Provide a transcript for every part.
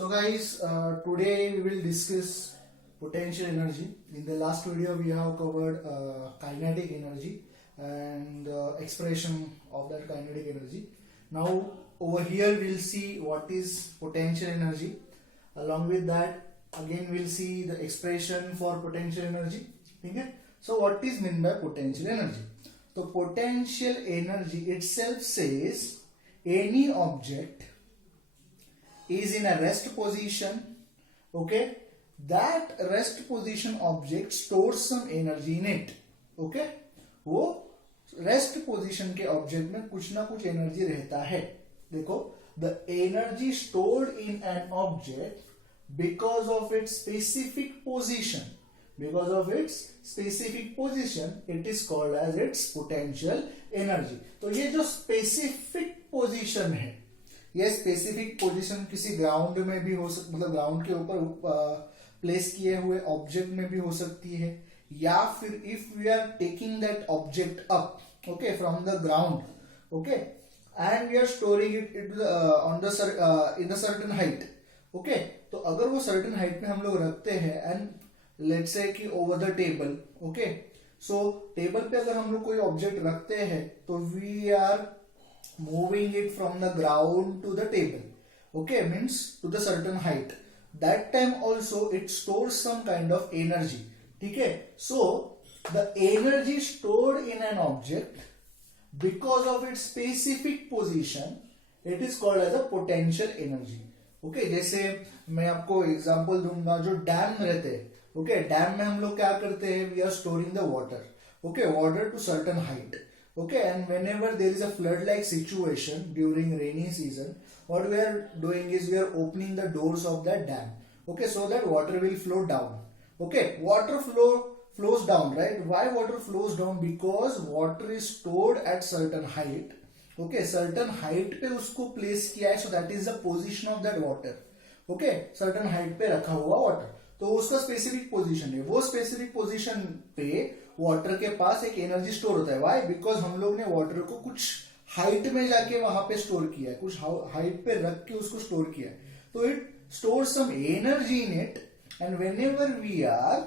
So guys, today we will discuss potential energy. In the last video we have covered kinetic energy and expression of that kinetic energy. Now over here we'll see what is potential energy. Along with that again we'll see the expression for potential energy. Okay? So what is meant by potential energy? So potential energy itself says any object is in a rest position, okay, that rest position object stores some energy in it, okay, वो rest position के object में कुछ ना कुछ energy रहता है. देखो, the energy stored in an object because of its specific position, because of its specific position it is called as its potential energy. तो ये जो specific position है, ये स्पेसिफिक पोजीशन किसी ग्राउंड में भी हो सकती, मतलब ग्राउंड के ऊपर प्लेस किए हुए ऑब्जेक्ट में भी हो सकती है, या फिर if we are taking that object up, okay, from the ground, okay, and we are storing it on the in the certain height, okay. तो अगर वो सर्टेन हाइट में हम लोग रखते हैं एंड लेट्स से कि over the table, okay, so table पे अगर हम लोग कोई ऑब्जेक्ट रखते हैं तो we are moving it from the ground to the table, okay, means to the certain height. That time also it stores some kind of energy, ठीक है. So the energy stored in an object because of its specific position, it is called as a potential energy, okay. जैसे मैं आपको example दूंगा, जो dam रहते हैं, okay, dam में हम लोग क्या करते हैं, we are storing the water, okay, water to certain height, okay, and whenever there is a flood like situation during rainy season, what we are doing is we are opening the doors of that dam, okay, so that water will flow down, okay. Water flows down, right? Why water flows down? Because water is stored at certain height, okay, certain height पे उसको place किया है, so that is the position of that water, okay, certain height पे रखा हुआ water, तो उसका specific position है. वो स्पेसिफिक पोजीशन पे वाटर के पास एक एनर्जी स्टोर होता है. व्हाई? बिकॉज हम लोग ने वाटर को कुछ हाइट में जाके वहां पे स्टोर किया है, कुछ हाइट पे रख के उसको स्टोर किया है, तो it store some energy in it. And whenever we are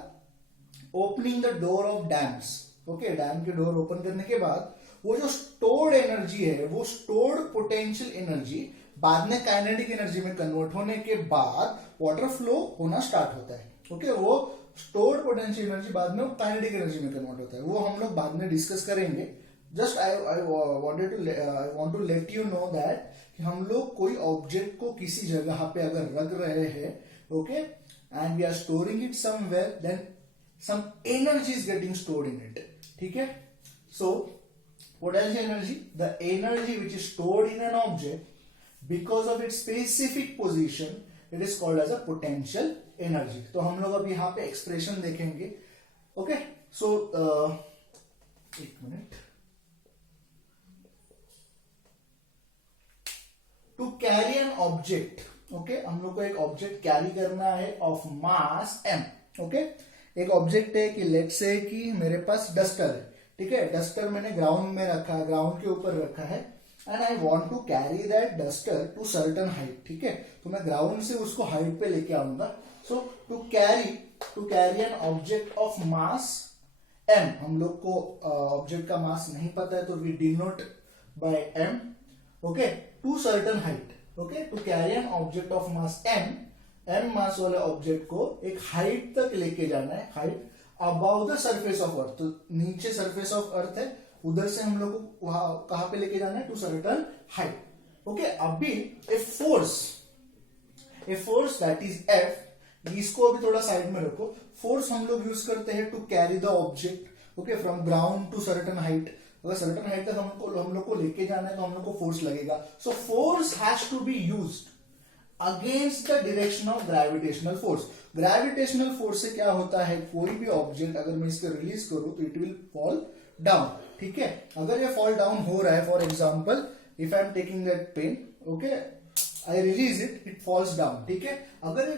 opening the door of dams, okay, dam के डोर ओपन करने के बाद वो जो स्टोर्ड एनर्जी है, वो स्टोर्ड पोटेंशियल एनर्जी बाद में काइनेटिक एनर्जी में कन्वर्ट होने के बाद वाटर फ्लो होना स्टार्ट होता है, ओके. वो स्टोर्ड पोटेंशियल एनर्जी बाद में काइनेटिक एनर्जी में कन्वर्ट होता है, वो हम लोग बाद में डिस्कस करेंगे. Just I want to let you know that कि हम लोग कोई ऑब्जेक्ट को किसी जगह पे अगर रख रहे हैं, okay, and we are storing it somewhere, then some energy is getting stored in it, ठीक है. सो potential energy, the energy which is stored in an object because of its specific position, it is called as a potential energy. तो हम लोग अब यहाँ पे expression देखेंगे, okay. So एक minute. To carry an object, okay, हम लोग को एक ऑब्जेक्ट कैरी करना है ऑफ मास m, ओके. एक ऑब्जेक्ट है कि लेट्स से कि मेरे पास डस्टर है, ठीक है. डस्टर मैंने ग्राउंड में रखा है, ग्राउंड के ऊपर रखा है, and I want to carry that duster to certain height, ठीक है. तो मैं ग्राउंड से उसको हाइट पे लेके आऊंगा. So to carry an object of mass m, हम लोग को ऑब्जेक्ट का मास नहीं पता है, तो we denote by m, okay, to certain height, okay. To carry an object of mass m mass वाले ऑब्जेक्ट को एक हाइट तक लेके जाना है, height above the surface of earth. तो नीचे सरफेस ऑफ अर्थ है, उधर से हम लोग को वहां कहां पे लेके जाना है, टू सर्टेन हाइट, ओके. अभी a force that is F, इसको अभी थोड़ा साइड में रखो. फोर्स हम लोग यूज करते हैं to carry the object, okay, from ground to certain height. अगर सर्टेन हाइट तक हम लोग को लेके जाना है तो हम लोग को फोर्स लगेगा. So force has to be used against the direction of gravitational force. Gravitational force से क्या होता है, कोई भी ऑब्जेक्ट अगर मैं इसको रिलीज करूं तो इट विल फॉल डाउन, ठीक है. अगर ये फॉल डाउन हो रहा है, for example if I am taking that pain, okay, I release it falls down, ठीक है. अगर ये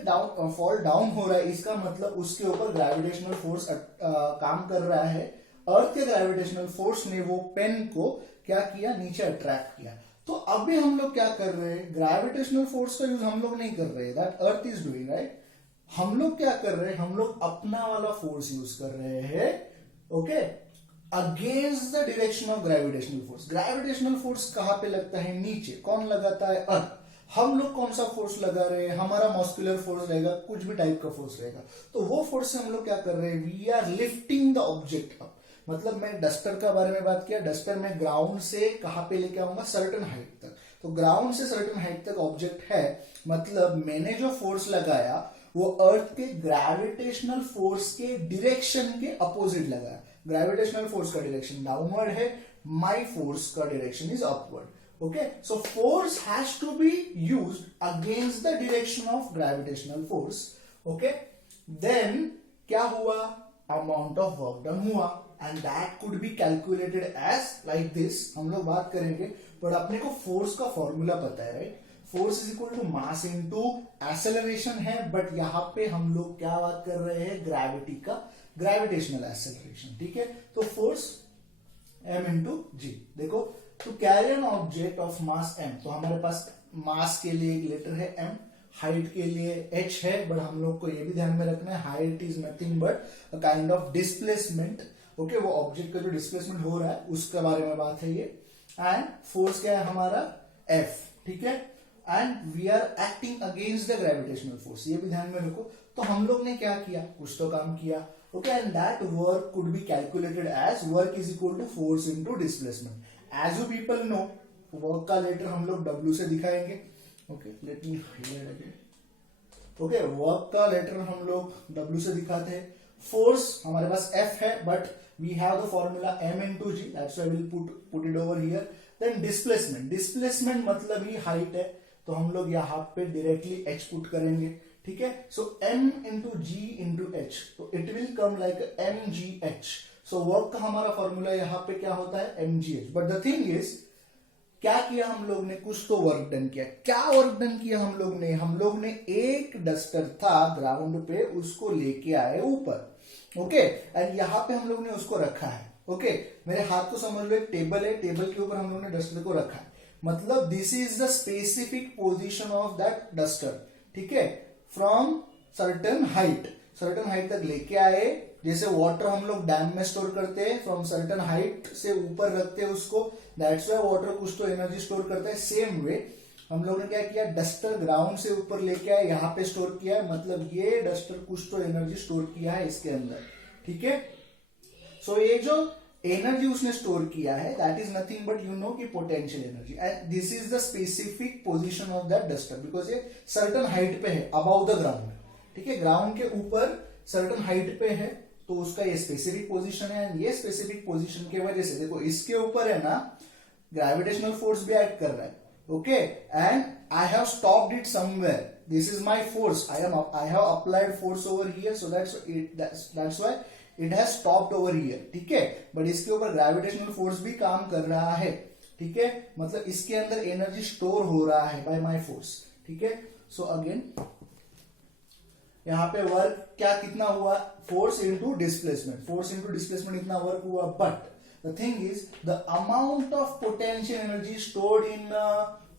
फॉल डाउन हो रहा है, इसका मतलब उसके ऊपर ग्रेविटेशनल फोर्स काम कर रहा है. अर्थ के ग्रेविटेशनल फोर्स ने वो पेन को क्या किया, नीचे अट्रैक्ट किया. तो अभी हम लोग क्या कर रहे हैं, ग्रेविटेशनल फोर्स का यूज हम लोग नहीं कर रहे, that earth is doing, right. हम लोग क्या कर रहे हैं, हम लोग अपना वाला फोर्स यूज कर रहे हैं, okay, against the direction of gravitational force. Gravitational force कहां पे लगता है, नीचे। कौन लगाता है, अर्थ। हम लोग कौन सा फोर्स लगा रहे हैं, हमारा मस्कुलर फोर्स रहेगा, कुछ भी टाइप का फोर्स रहेगा। तो वो फोर्स से हम लोग क्या कर रहे हैं, we are lifting the object up. मतलब मैं डस्टर का बारे में बात किया, डस्टर में ग्राउंड से कहां पे लेके आऊंगा, सर्टन हाइट तक। तो ग्राउंड से सर्टन हाइट तक ऑब्जेक्ट है, मतलब मैंने जो फोर्स लगाया वो अर्थ के ग्रेविटेशनल फोर्स के डायरेक्शन के अपोजिट लगाया। ग्रेविटेशनल फोर्स का डायरेक्शन डाउनवर्ड है, माई फोर्स का direction is upward. Okay, so force has to be used against the direction of gravitational force. Okay, then क्या हुआ, amount of work done हुआ, and that could be calculated as like this. हम लोग बात करेंगे, पर अपने को force का फॉर्मूला पता है, right. Force is equal to mass into acceleration है, बट यहां पे हम लोग क्या बात कर रहे हैं, ग्रेविटी का ग्रेविटेशनल एक्सेलरेशन, ठीक है। तो फोर्स m इंटू जी। देखो, to carry an object of mass m, तो हमारे पास मास के लिए एक लेटर है m, हाइट के लिए h है, बट हम लोग को ये भी ध्यान में रखना है, height is nothing but a kind of displacement. Okay, वो ऑब्जेक्ट का जो डिस्प्लेसमेंट हो रहा है उसके बारे में बात है ये। एंड फोर्स क्या है हमारा, f, ठीक है। And we are acting against the gravitational force, ये भी ध्यान में रखो। तो हम लोग ने क्या किया, कुछ तो काम किया, okay, and that work could be calculated as work is equal to force into displacement. As you people know, work का लेटर हम लोग W से दिखाएंगे, okay, let me highlight again. Okay, work का लेटर हम लोग W से दिखाते हैं। फोर्स हमारे पास F है, but we have the formula m into g, that's why will put it over here. Then displacement, displacement मतलब ही हाइट है, तो हम लोग यहाँ पे डायरेक्टली h पुट करेंगे, ठीक है। सो m into g into h, तो it will come like mgh। So work का हमारा फॉर्मूला यहाँ पे क्या होता है, mgh। But the thing is, क्या किया हम लोग ने, कुछ तो वर्क डन किया। क्या वर्क डन किया हम लोग ने एक डस्टर था ग्राउंड पे, उसको लेके आए ऊपर, ओके, एंड यहाँ पे हम लोग ने उसको रखा है, ओके। मेरे हाथ को समझ लो, एक टेबल है, टेबल के ऊपर हम लोग ने डस्टर को रखा है, मतलब this is the specific position of that duster, ठीक है। फ्रॉम सर्टन हाइट तक लेके आए, जैसे वाटर हम लोग डैम में स्टोर करते हैं, फ्रॉम सर्टन हाइट से ऊपर रखते हैं उसको, दैट्स व्हाई वाटर कुछ तो एनर्जी स्टोर करता है। सेम वे हम लोग ने क्या किया, डस्टर ग्राउंड से ऊपर लेके आए, यहाँ पे स्टोर किया है, मतलब ये डस्टर कुछ तो एनर्जी स्टोर किया है इसके अंदर, ठीक है। सो ये जो एनर्जी उसने स्टोर किया है, that is nothing but you know कि potential energy, and this is the specific position of that duster, because ये सर्टन हाइट पे है, अबाउ द ग्राउंड, ठीक है। ग्राउंड के ऊपर सर्टन हाइट पे है, तो उसका ये स्पेसिफिक पोजीशन है। एंड ये स्पेसिफिक पोजीशन की वजह से देखो, इसके ऊपर है ना ग्रेविटेशनल फोर्स भी एक्ट कर रहा है, okay, and I have stopped it somewhere, this is my force, I have applied force over here, so that's why it has stopped over here, ठीक है। बट इसके ऊपर ग्रेविटेशनल फोर्स भी काम कर रहा है, ठीक है, मतलब इसके अंदर एनर्जी स्टोर हो रहा है बाय माय फोर्स, ठीक है। सो अगेन यहाँ पे वर्क क्या कितना हुआ, फोर्स इंटू डिस्प्लेसमेंट इतना वर्क हुआ, but the thing is the amount of potential energy stored in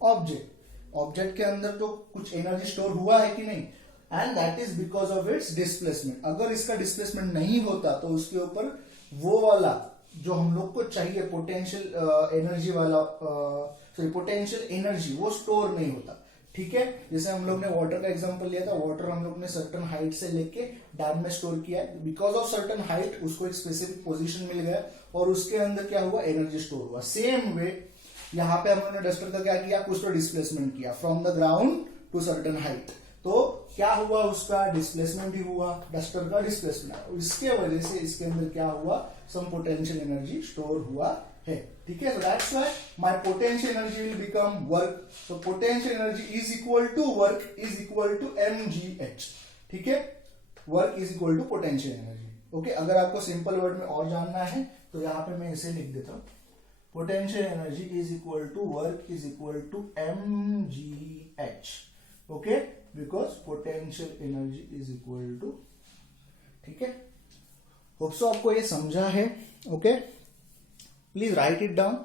object के अंदर तो कुछ एनर्जी स्टोर हुआ है कि नहीं, and that is because of its displacement. अगर इसका डिस्प्लेसमेंट नहीं होता तो उसके ऊपर वो वाला जो हम लोग को चाहिए पोटेंशियल एनर्जी वाला, पोटेंशियल एनर्जी वो स्टोर नहीं होता, ठीक है। जैसे हम लोग ने वाटर का एग्जांपल लिया था, वाटर हम लोग ने सर्टन हाइट से लेके डैम में स्टोर किया है, बिकॉज ऑफ सर्टन हाइट उसको एक स्पेसिफिक पोजीशन मिल गया और उसके अंदर क्या हुआ, एनर्जी स्टोर हुआ। सेम वे यहाँ पे हम लोग ने डस्टर का क्या किया, कुछ तो डिस्प्लेसमेंट किया from the ground to certain height, तो क्या हुआ, उसका डिस्प्लेसमेंट ही हुआ, डस्टर का डिस्प्लेसमेंट, इसके वजह से इसके अंदर क्या हुआ, सम पोटेंशियल एनर्जी स्टोर हुआ है, ठीक है। So that's why my potential energy will become work, so potential energy is equal to work is equal to mgh, ठीक है। Work is equal to potential energy, okay. अगर आपको सिंपल वर्ड में और जानना है तो यहाँ पे मैं इसे लिख देता हूं, potential energy is equal to work is equal to mgh, okay, because potential energy is equal to, ठीक है। होप सो आपको ये समझा है, okay. Please write it down.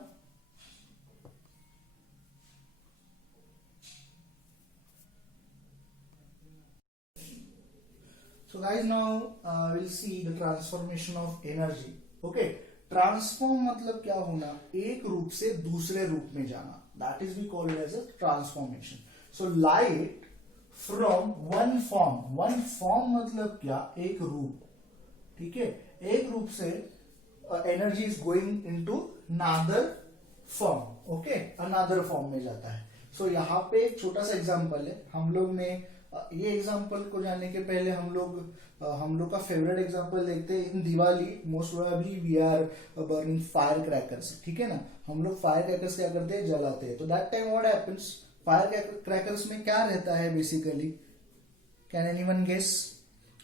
So guys, now we'll see the transformation of energy. Okay, transform मतलब क्या होना, एक रूप से दूसरे रूप में जाना, that is we call it as a transformation. So light from one form मतलब क्या, एक रूप, ठीक है, एक रूप से energy is going into another form. Okay, another form में जाता है. सो यहाँ पे एक छोटा सा एग्जांपल है. हम लोग ने ये एग्जांपल को जानने के पहले हम लोग का फेवरेट एग्जांपल देखते हैं. In Diwali most probably we are burning firecrackers, ठीक है ना. हम लोग फायर क्रैकर्स क्या करते हैं, जलाते हैं. तो that time what happens, fire crackers में क्या रहता है बेसिकली, कैन एनीवन गेस?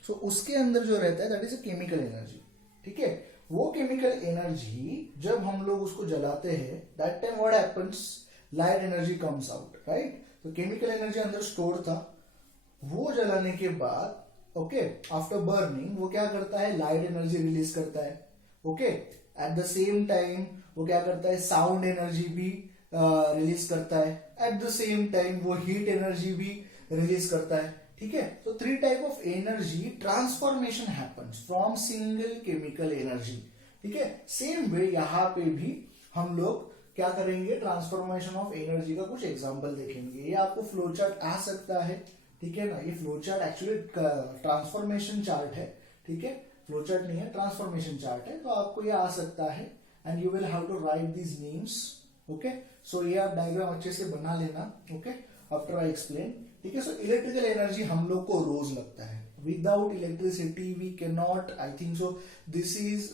सो उसके अंदर जो रहता है that is a chemical energy, ठीक है. वो केमिकल एनर्जी जब हम लोग उसको जलाते हैं, that time what happens, light energy comes out, right. तो केमिकल एनर्जी अंदर स्टोर था, वो जलाने के बाद ओके आफ्टर बर्निंग वो क्या करता है, लाइट एनर्जी रिलीज करता है. Okay, at the same time वो क्या करता है, साउंड एनर्जी भी रिलीज करता है. एट द सेम टाइम वो हीट एनर्जी भी रिलीज करता है, ठीक है. तो 3 type of energy transformation happens from single chemical energy, ठीक है. सेम वे यहाँ पे भी हम लोग क्या करेंगे, ट्रांसफॉर्मेशन ऑफ एनर्जी का कुछ एग्जांपल देखेंगे. ये आपको फ्लो चार्ट आ सकता है, ठीक है ना. ये flow chart actually transformation chart है, ठीक है, फ्लो चार्ट नहीं है, ट्रांसफॉर्मेशन चार्ट है. तो आपको ये आ सकता है and you will have to write these names. Okay, so ये आप डायग्राम अच्छे से बना लेना. ओके, आफ्टर आई एक्सप्लेन, ठीक है. सो इलेक्ट्रिकल एनर्जी हम लोग को रोज लगता है. Without electricity we can not, I think so this is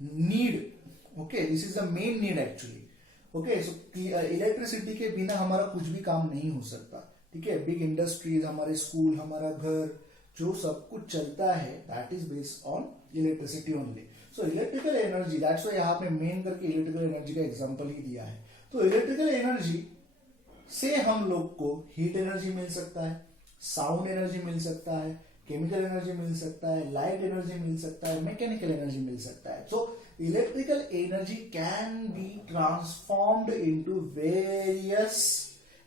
need. Okay, this is the main need actually. Okay, so electricity के बिना हमारा कुछ भी काम नहीं हो सकता, ठीक है. बिग इंडस्ट्रीज, हमारे स्कूल, हमारा घर, जो सब कुछ चलता है that is based on electricity only. So electrical energy, that's why यहाँ पे मेन करके इलेक्ट्रिकल एनर्जी का एग्जांपल ही दिया है. तो इलेक्ट्रिकल एनर्जी से हम लोग को हीट एनर्जी मिल सकता है, साउंड एनर्जी मिल सकता है, केमिकल एनर्जी मिल सकता है, लाइट एनर्जी मिल सकता है, मैकेनिकल एनर्जी मिल सकता है. So electrical energy can be transformed into various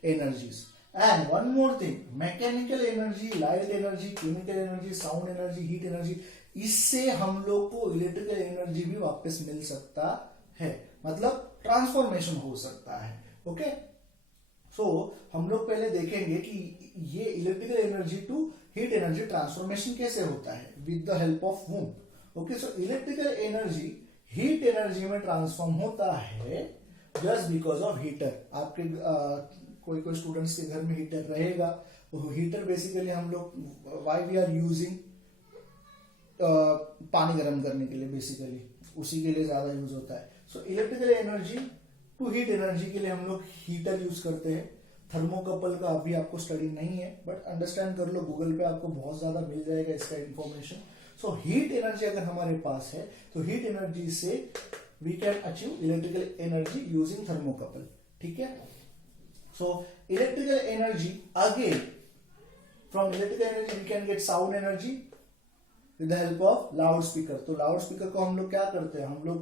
energies. And one more thing, mechanical energy, light energy, chemical energy, sound energy, heat energy, इससे हम लोग को इलेक्ट्रिकल एनर्जी भी वापस मिल सकता है, मतलब ट्रांसफॉर्मेशन हो सकता है. ओके, सो हम लोग पहले देखेंगे कि ये electrical energy to heat energy transformation कैसे होता है, with the help of whom. Okay, so electrical energy heat energy में ट्रांसफॉर्म होता है जस्ट बिकॉज ऑफ हीटर. आपके कोई स्टूडेंट्स के घर में हीटर रहेगा. हीटर बेसिकली हम लोग व्हाई वी आर यूजिंग, पानी गर्म करने के लिए, बेसिकली उसी के लिए ज्यादा यूज होता है. So electrical energy to heat energy के लिए हम लोग हीटर यूज करते हैं. थर्मोकपल का अभी आपको स्टडी नहीं है, बट अंडरस्टैंड कर लो, गूगल पे आपको बहुत ज्यादा मिल जाएगा इसका इंफॉर्मेशन. सो हीट एनर्जी अगर हमारे पास है तो हीट एनर्जी से we can achieve electrical energy using thermocouple, ठीक है. So electrical energy, again from electrical energy we can get sound energy with the help of loudspeaker. तो loudspeaker को हम लोग क्या करते हैं, हम लोग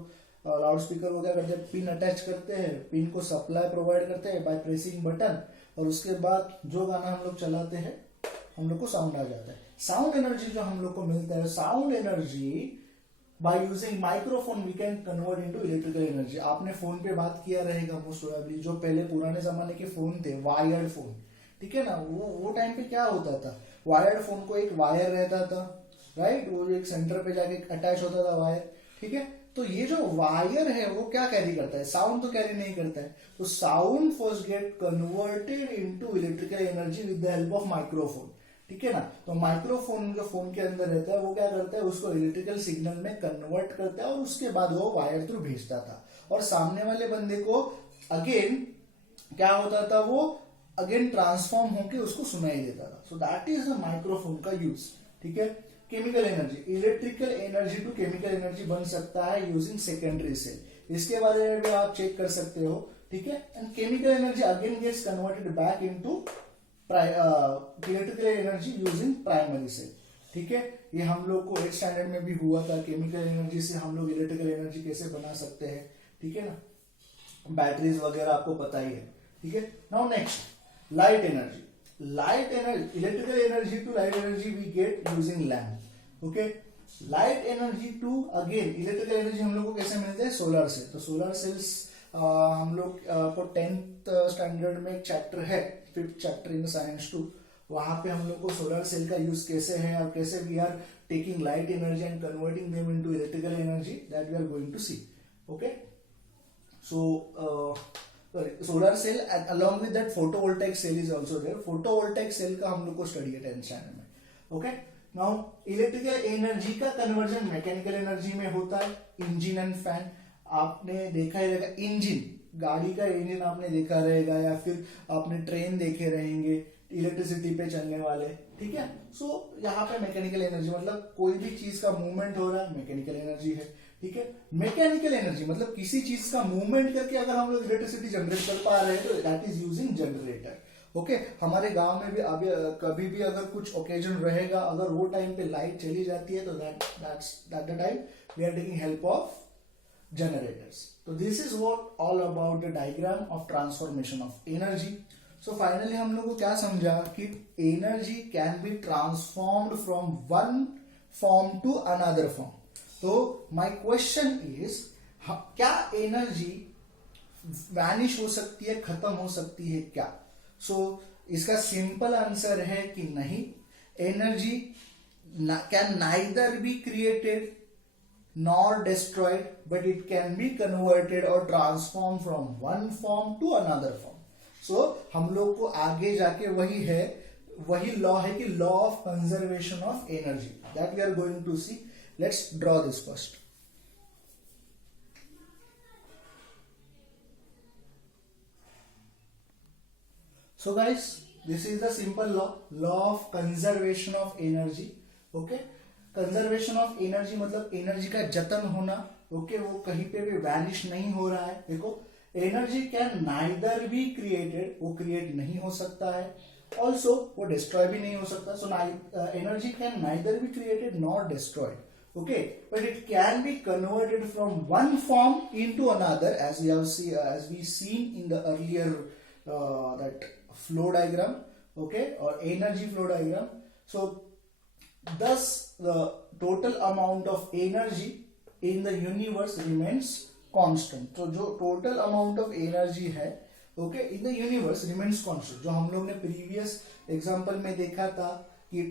लाउडस्पीकर को क्या करते हैं, पिन अटैच करते हैं, पिन को सप्लाई प्रोवाइड करते हैं बाय प्रेसिंग बटन, और उसके बाद जो गाना हम लोग चलाते हैं हम लोग को साउंड आ जाता है. साउंड एनर्जी जो हम लोग को मिलता है, sound energy by using microphone we can convert into electrical energy. आपने फोन पे बात किया रहेगा मोस्ट प्रोबेबली, जो पहले पुराने जमाने के फोन थे, वायर्ड फोन, ठीक है ना. वो टाइम पे क्या होता था, वायर्ड फोन को एक वायर रहता था, राइट, वो एक सेंटर पे जाके अटैच होता था वायर, ठीक है. तो ये जो वायर है वो क्या कैरी करता है, साउंड तो कैरी नहीं करता है. तो sound first get converted into electrical energy with the help of microphone, ठीक है ना. तो माइक्रोफोन जो फोन के अंदर रहता है वो क्या करता है, उसको इलेक्ट्रिकल सिग्नल में कन्वर्ट करता है और उसके बाद वो वायर थ्रू भेजता था, और सामने वाले बंदे को अगेन क्या होता था, वो अगेन ट्रांसफॉर्म होकर उसको सुनाई देता था. So that is the microphone का यूज, ठीक है. Chemical energy, electrical energy to chemical energy बन सकता है यूजिंग सेकेंडरी सेल. इसके बारे में भी आप चेक कर सकते हो, ठीक है. And chemical energy again gets converted back into electrical energy using primary cell, ठीक है. ये हम लोग को 8th स्टैंडर्ड में भी हुआ था, केमिकल एनर्जी से हम लोग इलेक्ट्रिकल एनर्जी कैसे बना सकते हैं, ठीक है ना. बैटरीज वगैरह आपको पता ही है, ठीक है. Now next, light energy. light energy, electrical energy to light energy we get using lamp. Okay, light energy to again electrical energy हम लोग को कैसे मिलते हैं? सोलर से. तो सोलर सेल्स हम लोग को 10th स्टैंडर्ड में एक चैप्टर है, 5th चैप्टर इन साइंस 2, वहां पे हम लोग को सोलर सेल का यूज कैसे है और कैसे we are taking light energy and converting them into electrical energy, that we are going to see. Okay, so solar cell along with that photovoltaic cell is also there. photovoltaic cell का हम लोग को study है 10th standard में. Okay, now electrical energy का conversion mechanical energy में होता है. इंजन एंड फैन आपने देखा ही रहेगा, इंजन गाड़ी का इंजन आपने देखा रहेगा या फिर आपने ट्रेन देखे रहेंगे इलेक्ट्रिसिटी पे चलने वाले. ठीक है, सो यहाँ पे मैकेनिकल एनर्जी मतलब कोई भी चीज का मूवमेंट हो रहा है, मैकेनिकल एनर्जी है. ठीक है, मैकेनिकल एनर्जी मतलब किसी चीज का मूवमेंट करके अगर हम लोग इलेक्ट्रिसिटी जनरेट कर पा रहे हैं तो that is using generator. Okay, हमारे गांव में भी अभी कभी भी अगर कुछ ओकेजन रहेगा, अगर वो टाइम पे लाइट चली जाती है तो that the time we are taking help of generators. So this is what all about the diagram of transformation of energy. So finally हम लोग को क्या समझा कि energy can be transformed from one form to another form. तो my question is क्या energy vanish हो सकती है, खत्म हो सकती है क्या? So इसका simple answer है कि नहीं. Energy can neither be created nor destroyed, but it can be converted or transformed from one form to another form. So हम लोग को आगे जाके वही लॉ है कि law of conservation of energy, that we are going to see. Let's draw this first. So guys, this is the simple law of conservation of energy. Okay, conservation of energy मतलब energy का जतन होना. Okay, वो कहीं पे भी vanish नहीं हो रहा है. देखो, energy can neither be created, वो क्रिएट नहीं हो सकता है, ऑल्सो वो डिस्ट्रॉय भी नहीं हो सकता. So energy can neither be created not destroyed. Okay, but it can be converted from one form into another as we seen in the earlier that flow diagram. Okay, और energy flow diagram. So thus the total amount of energy in the universe remains constant. तो जो total amount of energy है okay in the universe remains constant. जो हम लोग ने previous example में देखा था कि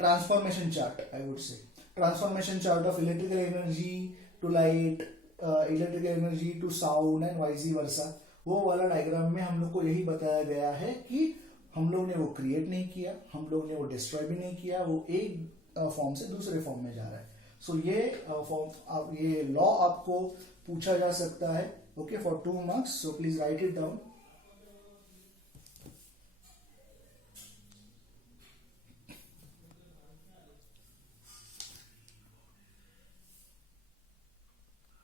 transformation chart, I would say transformation chart of electrical energy to light, electrical energy to sound and vice versa, वो वाला डायग्राम में हम लोग को यही बताया गया है कि हम लोग ने वो क्रिएट नहीं किया, हम लोग ने वो डिस्ट्रॉय भी नहीं किया, वो एक फॉर्म से दूसरे फॉर्म में जा रहा है. सो ये फॉर्म, ये लॉ आपको पूछा जा सकता है. Okay, for 2 marks. So please write it down.